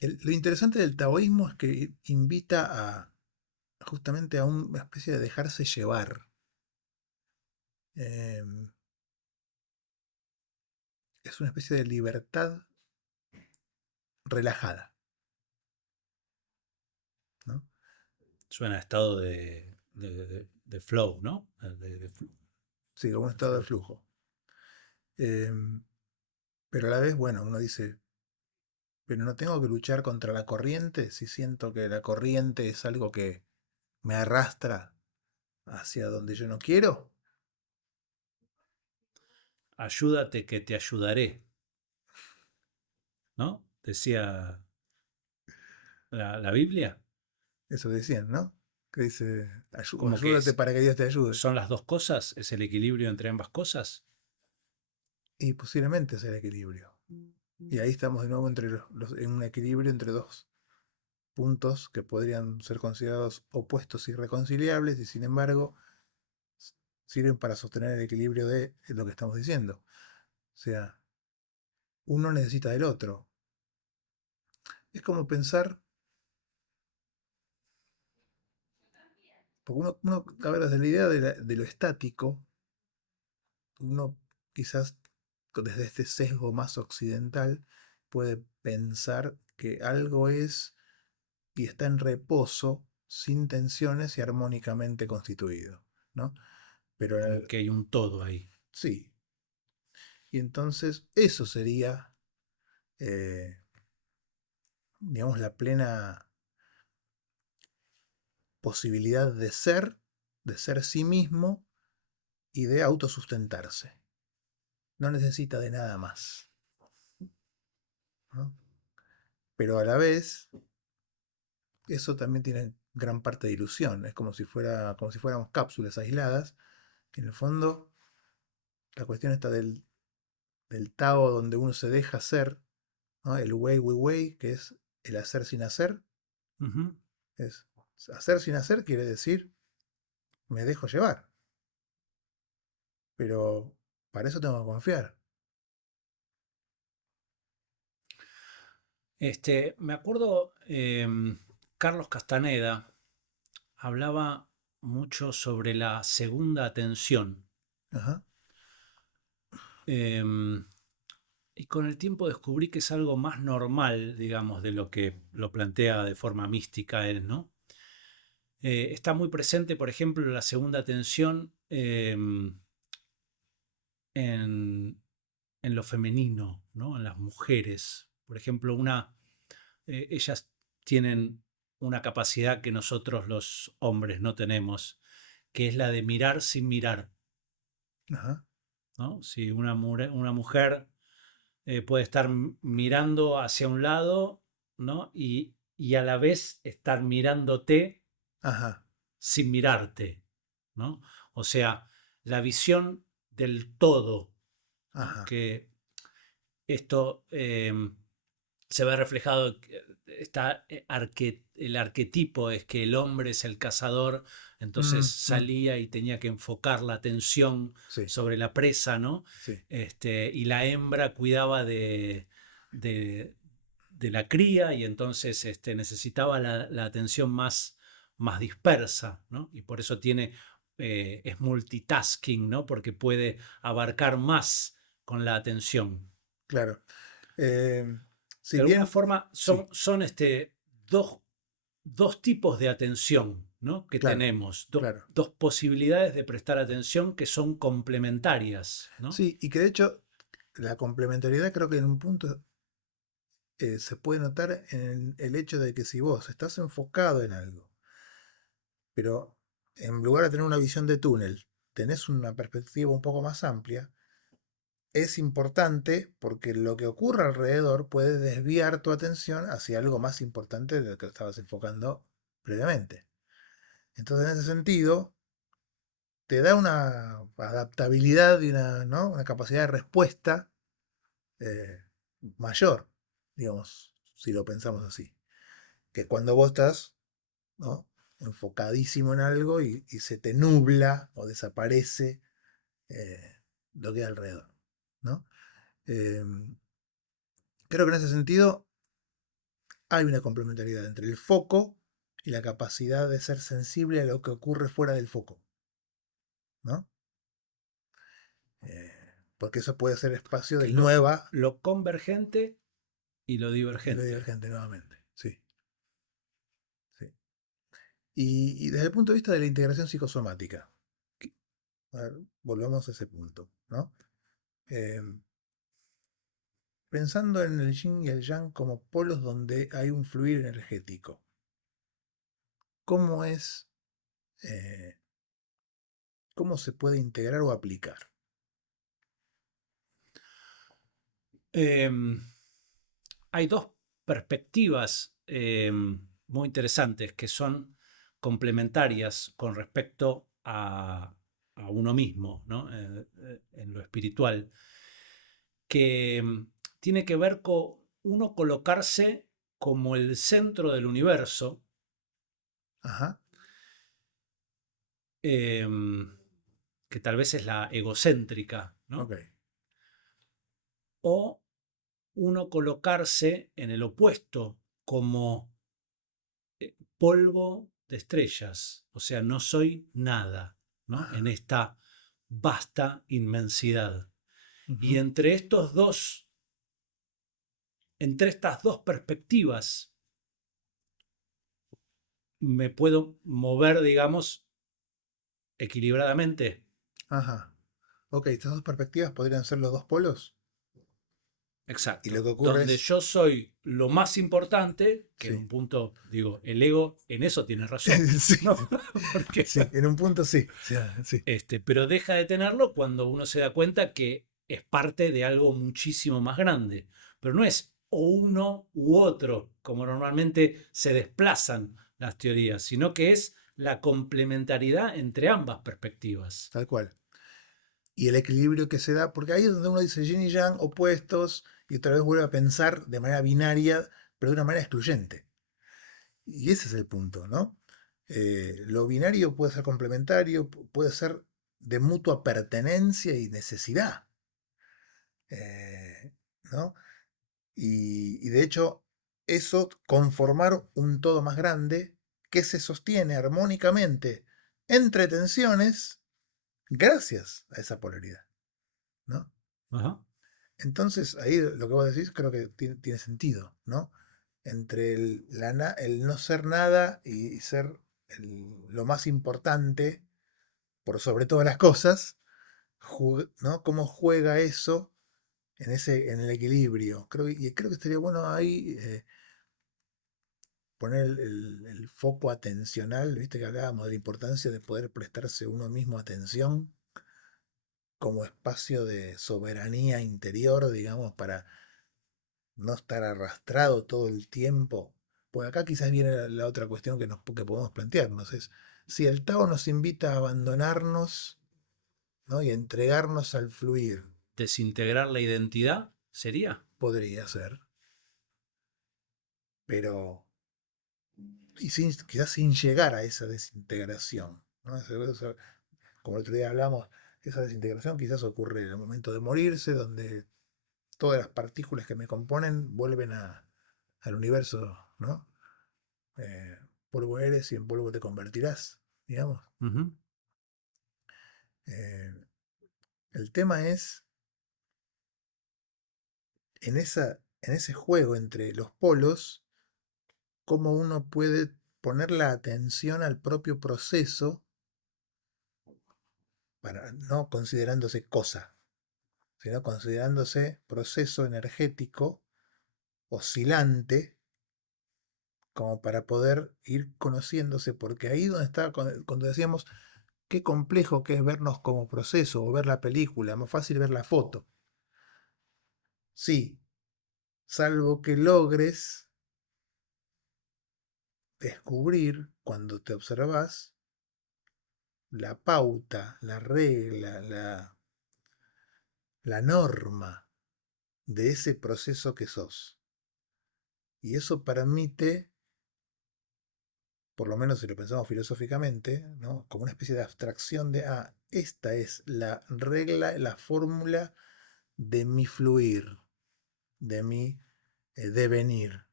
lo interesante del taoísmo es que invita justamente a una especie de dejarse llevar. Eh, es una especie de libertad relajada, ¿no? Suena a estado de flow, ¿no? Sí, como un De estado de flujo. flujo. Eh, pero a la vez, bueno, uno dice, pero no tengo que luchar contra la corriente si siento que la corriente es algo que me arrastra hacia donde yo no quiero. Ayúdate que te ayudaré, ¿no? Decía la Biblia. Eso decían, ¿no? Que dice, Como que ayúdate para que Dios te ayude. son las dos cosas, es el equilibrio entre ambas cosas. Y posiblemente es el equilibrio. Y ahí estamos de nuevo en un equilibrio entre dos puntos que podrían ser considerados opuestos irreconciliables y sin embargo sirven para sostener el equilibrio de lo que estamos diciendo. O sea, uno necesita del otro. Es como pensar, porque uno a ver, desde la idea de lo estático, uno quizás desde este sesgo más occidental puede pensar que algo es y está en reposo, sin tensiones y armónicamente constituido, ¿no? Pero Como que hay un todo ahí. sí, y entonces eso sería, eh, digamos, la plena posibilidad de ser sí mismo y de autosustentarse. No necesita de nada más, ¿no? Pero a la vez, eso también tiene gran parte de ilusión. Es como si fuéramos cápsulas aisladas, que en el fondo la cuestión está del Tao donde uno se deja hacer, ¿no? El Wei Wei Wei, que es el hacer sin hacer. Ujú. Es hacer sin hacer quiere decir me dejo llevar, pero para eso tengo que confiar. Me acuerdo, Carlos Castaneda hablaba mucho sobre la segunda atención. Ajá, Em, y con el tiempo descubrí que es algo más normal, digamos, de lo que lo plantea de forma mística él, ¿no? Está muy presente, por ejemplo, la segunda atención en, en lo femenino, ¿no? En las mujeres. Por ejemplo, ellas tienen una capacidad que nosotros los hombres no tenemos, que es la de mirar sin mirar, ajá, ¿no? Si una mujer puede estar mirando hacia un lado, ¿no? Y a la vez estar mirándote ajá, sin mirarte, ¿no? O sea, la visión del todo, ¿no? ajá. Que esto se ve reflejado, el arquetipo es que el hombre es el cazador, entonces Mm, mm, salía y tenía que enfocar la atención sí, sobre la presa, ¿no? sí, Y la hembra cuidaba de, de la cría y entonces necesitaba la atención más dispersa, ¿no? Y por eso es multitasking, ¿no? Porque puede abarcar más con la atención. claro. Eh, si De alguna bien, forma sí, son dos, dos tipos de atención, ¿no? Que claro, tenemos, claro. dos posibilidades de prestar atención que son complementarias, ¿no? Sí, y que de hecho la complementariedad creo que en un punto se puede notar en el hecho de que si vos estás enfocado en algo, pero en lugar de tener una visión de túnel, tenés una perspectiva un poco más amplia, es importante porque lo que ocurre alrededor puede desviar tu atención hacia algo más importante de lo que estabas enfocando previamente. Entonces, en ese sentido, te da una adaptabilidad y una, ¿no? Una capacidad de respuesta eh, mayor, digamos, si lo pensamos así, que cuando vos estás, ¿no? Enfocadísimo en algo y se te nubla o desaparece lo que hay alrededor, ¿no? Eh, Creo que en ese sentido hay una complementariedad entre el foco y la capacidad de ser sensible a lo que ocurre fuera del foco, ¿no? Eh, Porque eso puede ser espacio Que de es nueva lo convergente y lo y lo divergente. divergente nuevamente. Sí, sí. Y desde el punto de vista de la integración psicosomática, a ver, volvemos a ese punto, ¿no? Eh, Pensando en el yin y el yang como polos donde hay un fluir energético, ¿cómo es, eh, cómo se puede integrar o aplicar? Em, Hay dos perspectivas muy interesantes que son complementarias con respecto a uno mismo, ¿no? En lo espiritual, que tiene que ver con uno colocarse como el centro del universo, Ajá, em, que tal vez es la egocéntrica, ¿no? ok. O uno colocarse en el opuesto como polvo de estrellas, o sea, no soy nada, ¿no? En Ajá, esta vasta inmensidad. Y ujú, entre estas dos perspectivas, me puedo mover, digamos, equilibradamente. ajá. Ok, estas dos perspectivas podrían ser los dos polos. Y lo Exacto. que ocurre Donde es, yo soy lo más importante, que en sí, un punto digo, el ego en eso tiene razón, sí, ¿no? Porque sí, en un punto sí, o sea, sí, pero deja de tenerlo cuando uno se da cuenta que es parte de algo muchísimo más grande. Pero no es o uno u otro, como normalmente se desplazan las teorías, sino que es la complementariedad entre ambas perspectivas. tal cual. Y el equilibrio que se da, porque ahí es donde uno dice yin y yang, opuestos, y otra vez vuelve a pensar de manera binaria, pero de una manera excluyente. Y ese es el punto, ¿no? Lo binario puede ser complementario, puede ser de mutua pertenencia y necesidad, eh, ¿no? Y de hecho, eso conformar un todo más grande que se sostiene armónicamente entre tensiones gracias a esa polaridad, ¿no? Ajá. Entonces, ahí lo que vos decís creo que tiene sentido, ¿no? Entre el no ser nada y ser lo más importante por sobre todas las cosas, ¿no? ¿Cómo juega eso en el equilibrio? Creo que estaría bueno ahí poner el foco atencional, viste que hablábamos de la importancia de poder prestarse uno mismo atención como espacio de soberanía interior, digamos, para no estar arrastrado todo el tiempo. Pues acá quizás viene la otra cuestión que podemos plantearnos, es si el Tao nos invita a abandonarnos, ¿no? Y entregarnos al fluir, Desintegrar la identidad sería. podría ser, pero quizás sin llegar a esa desintegración, ¿no? Como el otro día hablamos, esa desintegración quizás ocurre en el momento de morirse, donde todas las partículas que me componen vuelven al universo, ¿no? Eh, Polvo eres y en polvo te convertirás, digamos. Ujú. Eh, el tema es en ese juego entre los polos, cómo uno puede poner la atención al propio proceso, para, no considerándose cosa, sino considerándose proceso energético oscilante, como para poder ir conociéndose, porque ahí donde está, cuando decíamos qué complejo que es vernos como proceso o ver la película, más fácil ver la foto. Sí, salvo que logres descubrir cuando te observas la pauta, la regla, la norma de ese proceso que sos. Y eso permite, por lo menos si lo pensamos filosóficamente, ¿no? Como una especie de abstracción de, esta es la regla, la fórmula de mi fluir, de mi devenir.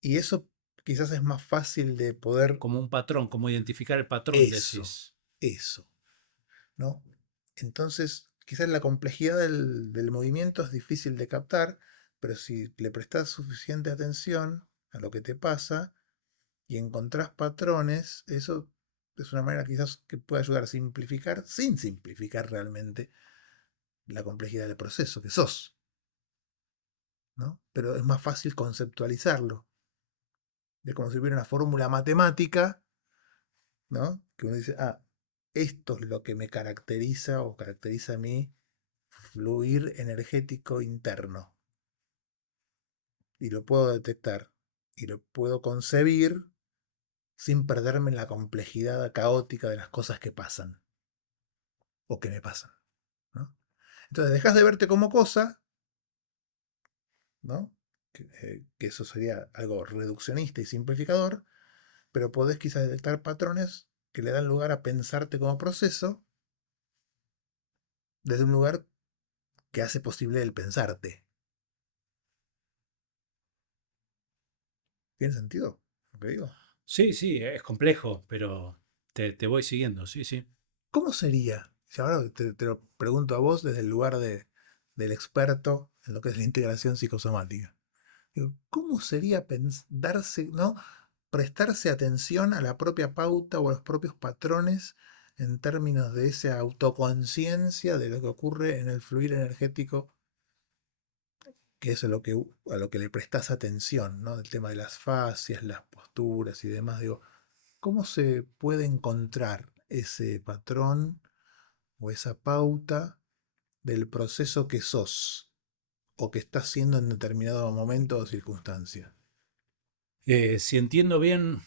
Y eso quizás es más fácil de poder... Como un patrón, como identificar el patrón, Eso, decís. eso, ¿no? Entonces, quizás la complejidad del movimiento es difícil de captar, pero si le prestas suficiente atención a lo que te pasa y encontrás patrones, eso es una manera quizás que puede ayudar a simplificar, sin simplificar realmente, la complejidad del proceso que sos, ¿no? Pero es más fácil conceptualizarlo. Es como si hubiera una fórmula matemática, ¿no? Que uno dice, ah, esto es lo que me caracteriza o caracteriza a mi fluir energético interno. Y lo puedo detectar y lo puedo concebir sin perderme en la complejidad caótica de las cosas que pasan o que me pasan, ¿no? Entonces dejas de verte como cosa, ¿no? Que eso sería algo reduccionista y simplificador, pero podés quizás detectar patrones que le dan lugar a pensarte como proceso desde un lugar que hace posible el pensarte. ¿Tiene sentido lo que digo? Sí, sí, es complejo, pero te voy siguiendo, sí, sí. ¿Cómo sería? Si ahora te lo pregunto a vos desde el lugar del experto en lo que es la integración psicosomática. Digo, ¿cómo sería darse, ¿no? Prestarse atención a la propia pauta o a los propios patrones en términos de esa autoconciencia de lo que ocurre en el fluir energético, que es a lo que le prestas atención, ¿no? El tema de las fascias, las posturas y demás. Digo, ¿cómo se puede encontrar ese patrón o esa pauta del proceso que sos o que estás siendo en determinado momento o circunstancia? Si entiendo bien,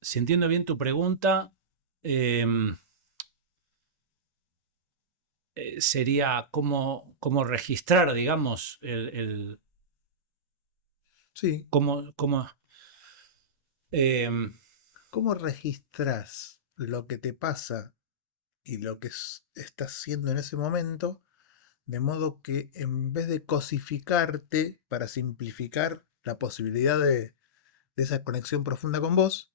si entiendo bien tu pregunta, em, sería cómo registrar, digamos, Sí, cómo, em, ¿cómo registrás lo que te pasa y lo que estás haciendo en ese momento? De modo que en vez de cosificarte para simplificar la posibilidad de esa conexión profunda con vos,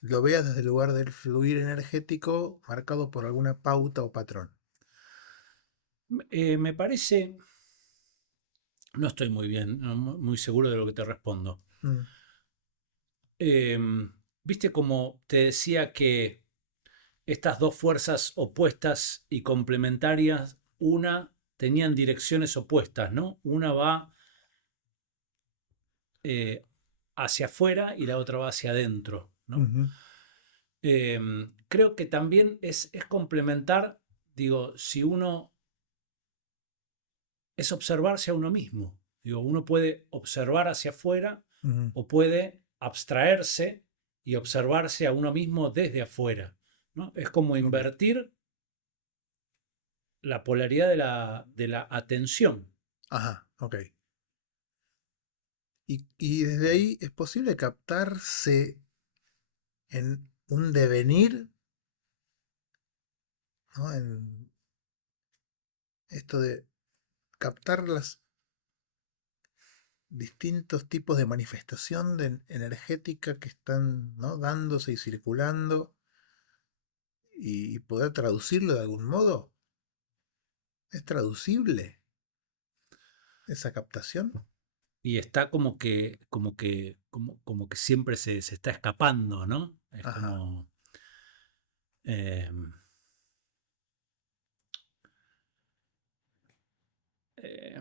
lo veas desde el lugar del fluir energético marcado por alguna pauta o patrón. me parece, no estoy muy bien, no, muy seguro de lo que te respondo. Mm, Viste como te decía que estas dos fuerzas opuestas y complementarias, una tenían direcciones opuestas, ¿no? Una va eh, hacia afuera y la otra va hacia adentro, ¿no? ujú, Creo que también es complementar, digo, si uno es observarse a uno mismo, digo, uno puede observar hacia afuera ujú, o puede abstraerse y observarse a uno mismo desde afuera, ¿no? Es como ok. invertir la polaridad de la atención. Ajá, ok. Y desde ahí es posible captarse en un devenir, ¿no? En esto de captar los distintos tipos de manifestación energética que están, ¿no? dándose y circulando y poder traducirlo de algún modo. ¿Es traducible esa captación? Y está como que siempre se está escapando, ¿no? Es Ajá. como... eh, eh,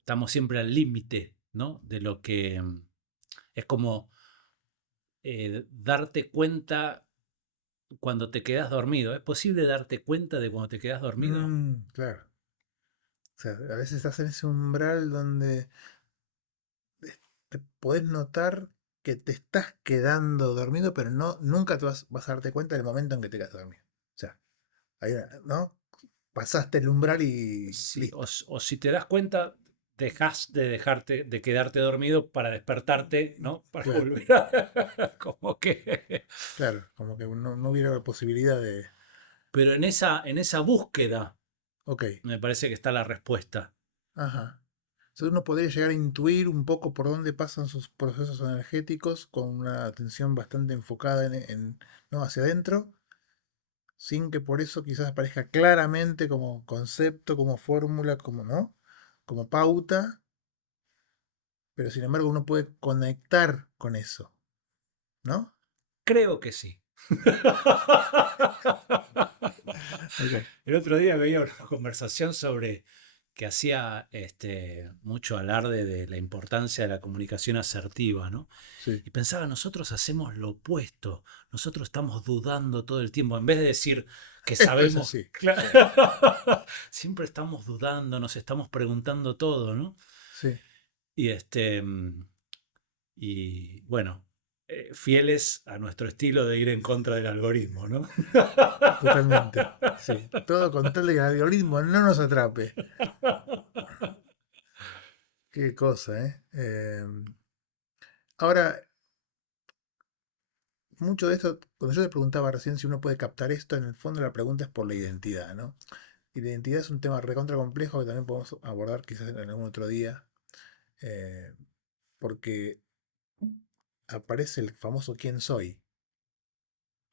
estamos siempre al límite, ¿no? De lo que es como darte cuenta cuando te quedas dormido. ¿Es posible darte cuenta de cuando te quedas dormido? Claro. O sea, a veces estás en ese umbral donde te podés notar que te estás quedando dormido, pero no, nunca vas a darte cuenta del momento en que te quedas dormido. O sea, ¿no? Pasaste el umbral y Sí, listo. o si te das cuenta, dejas de quedarte dormido para despertarte, ¿no? Para Claro, volver a... Como que... claro, como que no hubiera posibilidad de... Pero en esa búsqueda Ok, me parece que está la respuesta. ajá. Entonces uno podría llegar a intuir un poco por dónde pasan sus procesos energéticos con una atención bastante enfocada ¿no? hacia adentro, sin que por eso quizás aparezca claramente como concepto, como fórmula, como, ¿no? Como pauta, pero sin embargo uno puede conectar con eso, ¿no? Creo que sí. Ok, El otro día veía una conversación sobre que hacía mucho alarde de la importancia de la comunicación asertiva, ¿no? sí, Y pensaba, nosotros hacemos lo opuesto, nosotros estamos dudando todo el tiempo, en vez de decir que esto es sabemos, así, claro, sí, siempre estamos dudando, nos estamos preguntando todo, ¿no? sí, Y y bueno, fieles a nuestro estilo de ir en contra del algoritmo, ¿no? totalmente, sí. Todo con tal de que el algoritmo no nos atrape. Qué cosa, ¿eh? Ahora, mucho de esto, cuando yo te preguntaba recién si uno puede captar esto, en el fondo la pregunta es por la identidad, ¿no? Y la identidad es un tema recontra complejo que también podemos abordar quizás en algún otro día, eh, porque aparece el famoso quién soy.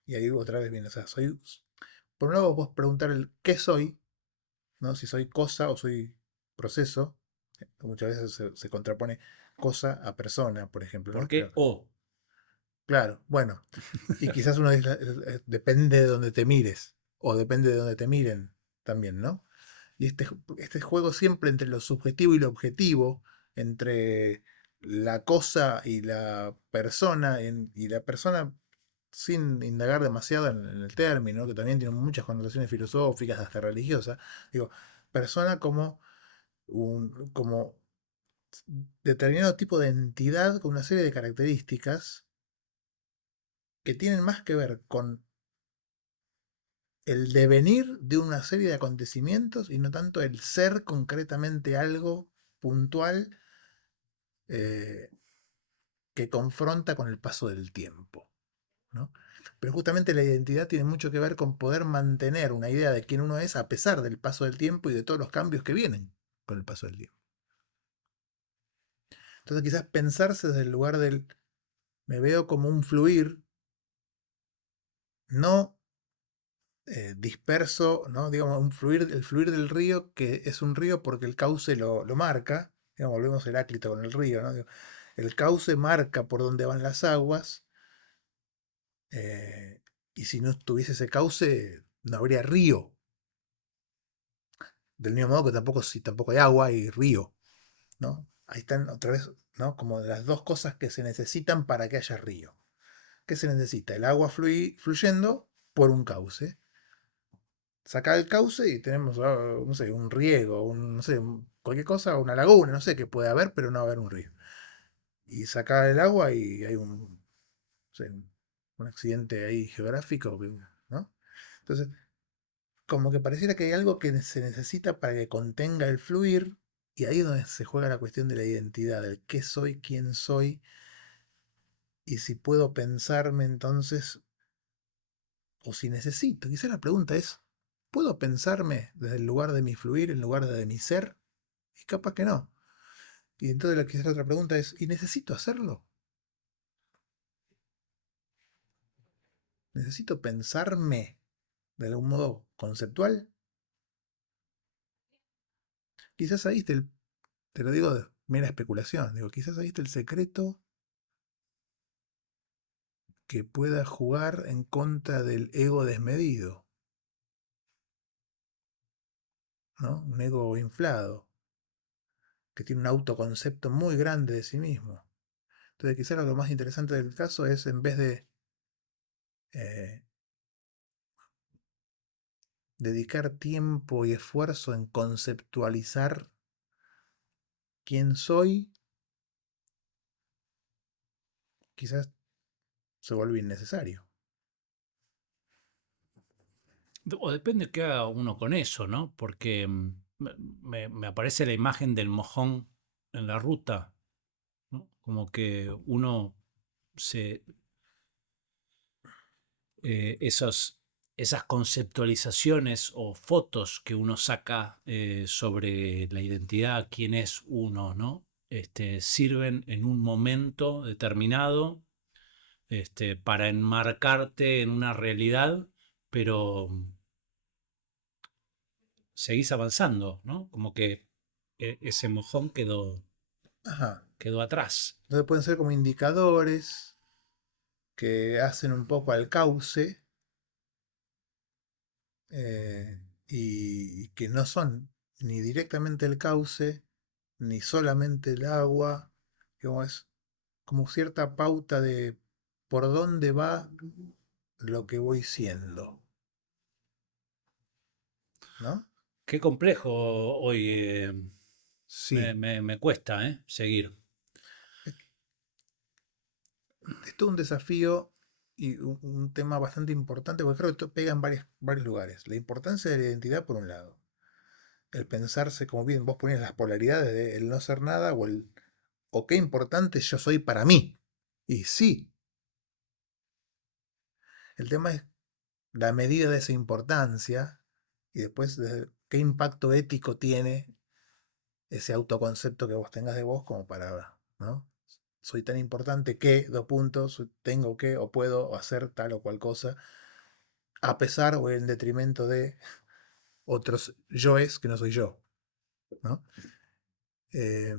Y ahí otra vez viene, o sea, soy... Por un lado vos preguntar el qué soy, ¿no? Si soy cosa o soy proceso. Muchas veces se contrapone cosa a persona, por ejemplo, ¿Por ¿no? qué? O, Claro, bueno. Y quizás uno dice, depende de donde te mires, o depende de donde te miren también, ¿no? Y este juego siempre entre lo subjetivo y lo objetivo, entre la cosa y la persona, y la persona sin indagar demasiado en el término, que también tiene muchas connotaciones filosóficas, hasta religiosas, digo, persona como determinado tipo de entidad con una serie de características que tienen más que ver con el devenir de una serie de acontecimientos y no tanto el ser concretamente algo puntual eh, que confronta con el paso del tiempo, ¿no? Pero justamente la identidad tiene mucho que ver con poder mantener una idea de quién uno es a pesar del paso del tiempo y de todos los cambios que vienen con el paso del tiempo. Entonces quizás pensarse desde el lugar del me veo como un fluir, no disperso, ¿no? Digamos, el fluir del río, que es un río porque el cauce lo marca, digamos, volvemos Heráclito con el río, ¿no? El cauce marca por dónde van las aguas, eh, y si no tuviese ese cauce, no habría río. Del mismo modo que tampoco, si tampoco hay agua, hay río, ¿no? Ahí están otra vez, ¿no? Como las dos cosas que se necesitan para que haya río. ¿Qué se necesita? El agua fluyendo por un cauce. Sacar el cauce y tenemos, no sé, un riego, no sé, cualquier cosa, una laguna, no sé qué puede haber, pero no va a haber un río. Y sacar el agua y hay no sé, un accidente ahí geográfico, ¿no? Entonces, como que pareciera que hay algo que se necesita para que contenga el fluir, y ahí es donde se juega la cuestión de la identidad, del qué soy, quién soy, y si puedo pensarme entonces, o si necesito. Quizá la pregunta es, ¿puedo pensarme desde el lugar de mi fluir, en lugar de mi ser? Y capaz que no. Y entonces quizás la otra pregunta es, ¿y necesito hacerlo? ¿Necesito pensarme de algún modo conceptual? Quizás ahí está te lo digo de mera especulación, digo, quizás ahí está el secreto que pueda jugar en contra del ego desmedido, ¿no? Un ego inflado, que tiene un autoconcepto muy grande de sí mismo. Entonces quizás lo más interesante del caso es, en vez de eh, dedicar tiempo y esfuerzo en conceptualizar quién soy, quizás se vuelve innecesario. o depende qué haga uno con eso, ¿no? Porque me aparece la imagen del mojón en la ruta, ¿no? Como que uno se, esas conceptualizaciones o fotos que uno saca sobre la identidad, quién es uno, ¿no? Sirven en un momento determinado para enmarcarte en una realidad, pero seguís avanzando, ¿no? Como que ese mojón Ajá. quedó atrás. Entonces pueden ser como indicadores que hacen un poco al cauce y que no son ni directamente el cauce, ni solamente el agua, como es como cierta pauta de por dónde va lo que voy siendo, ¿no? Qué complejo hoy. Sí, Me cuesta, seguir. es todo un desafío y un tema bastante importante, porque creo que esto pega en varios lugares. La importancia de la identidad, por un lado. El pensarse, como bien vos ponías las polaridades de el no ser nada o qué importante yo soy para mí. Y sí, el tema es la medida de esa importancia y después qué impacto ético tiene ese autoconcepto que vos tengas de vos como para, ¿no? Soy tan importante que, dos puntos, tengo que o puedo hacer tal o cual cosa, a pesar o en detrimento de otros yoes que no soy yo, ¿no? Eh,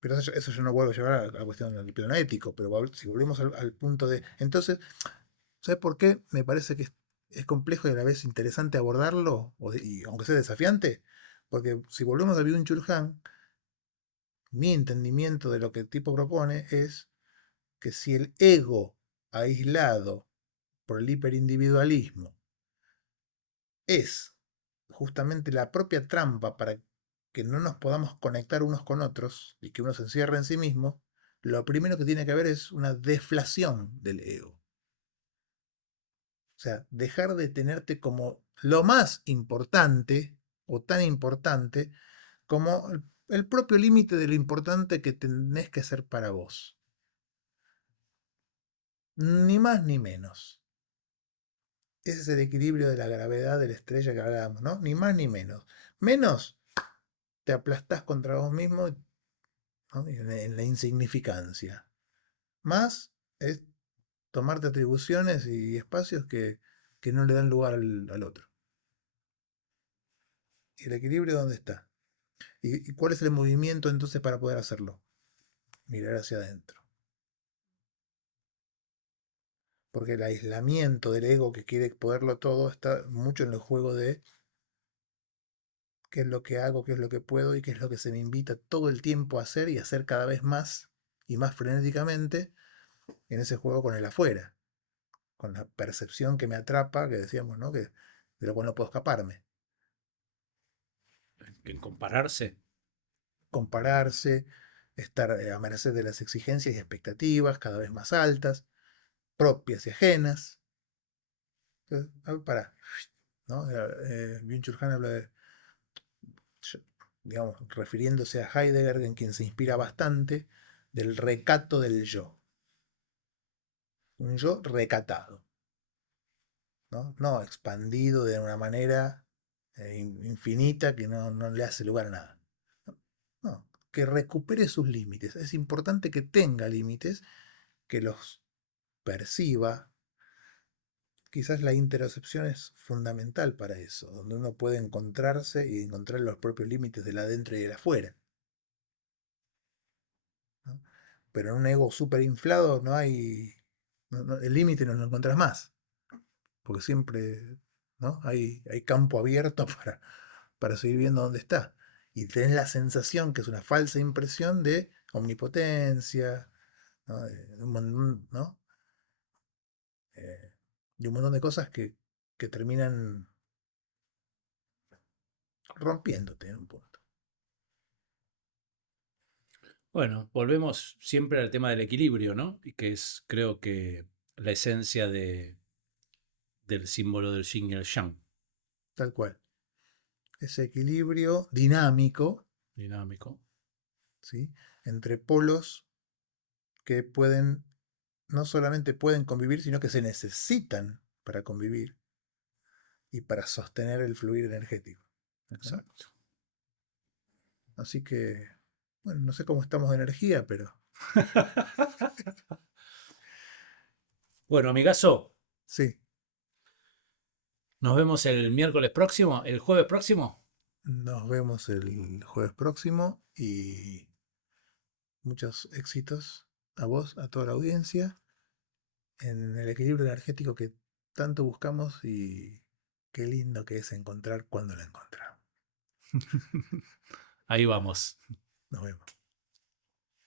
pero eso yo no vuelvo a llevar a la cuestión del plano ético, pero si volvemos al punto de... Entonces, ¿sabes por qué? Me parece que es complejo y a la vez interesante abordarlo, y aunque sea desafiante, porque si volvemos a Byung-Chul Han, mi entendimiento de lo que el tipo propone es que si el ego aislado por el hiperindividualismo es justamente la propia trampa para que no nos podamos conectar unos con otros y que uno se encierre en sí mismo, lo primero que tiene que haber es una deflación del ego. O sea, dejar de tenerte como lo más importante o tan importante como el propio límite de lo importante que tenés que ser para vos. Ni más ni menos. Ese es el equilibrio de la gravedad de la estrella que hablábamos, ¿no? Ni más ni menos. Menos te aplastás contra vos mismo, ¿no? En la insignificancia. Más es tomarte atribuciones y espacios que no le dan lugar al otro. ¿Y el equilibrio dónde está? ¿Y cuál es el movimiento entonces para poder hacerlo? Mirar hacia adentro. Porque el aislamiento del ego que quiere poderlo todo está mucho en el juego de qué es lo que hago, qué es lo que puedo y qué es lo que se me invita todo el tiempo a hacer y hacer cada vez más y más frenéticamente en ese juego con el afuera, con la percepción que me atrapa, que decíamos, ¿no? Que, de lo cual no puedo escaparme. En compararse. Compararse, estar a merced de las exigencias y expectativas cada vez más altas, propias y ajenas. Entonces, para, ¿no? Byung-Chul Han habla de, digamos, refiriéndose a Heidegger, en quien se inspira bastante, del recato del yo. Un yo recatado, ¿no? No expandido de una manera infinita que no le hace lugar a nada. No, que recupere sus límites. Es importante que tenga límites, que los perciba. Quizás la interocepción es fundamental para eso, donde uno puede encontrarse y encontrar los propios límites del adentro y del afuera, ¿no? Pero en un ego súper inflado no hay. El límite no lo encontrás más, porque siempre, ¿no? Hay campo abierto para seguir viendo dónde está. Y tenés la sensación que es una falsa impresión de omnipotencia, ¿no? ¿No? Y un montón de cosas que terminan rompiéndote en un punto. Bueno, volvemos siempre al tema del equilibrio, ¿no? Y que es, creo que, la esencia del símbolo del yin y el yang. Tal cual. Ese equilibrio dinámico Dinámico. ¿sí? Entre polos que pueden, no solamente pueden convivir, sino que se necesitan para convivir y para sostener el fluir energético. ¿No? Exacto. Así que, bueno, no sé cómo estamos de energía, pero Bueno, amigazo, sí, nos vemos el miércoles próximo, el jueves próximo. nos vemos el jueves próximo y muchos éxitos a vos, a toda la audiencia, en el equilibrio energético que tanto buscamos y qué lindo que es encontrar cuando lo encontramos. Ahí vamos. Nos vemos.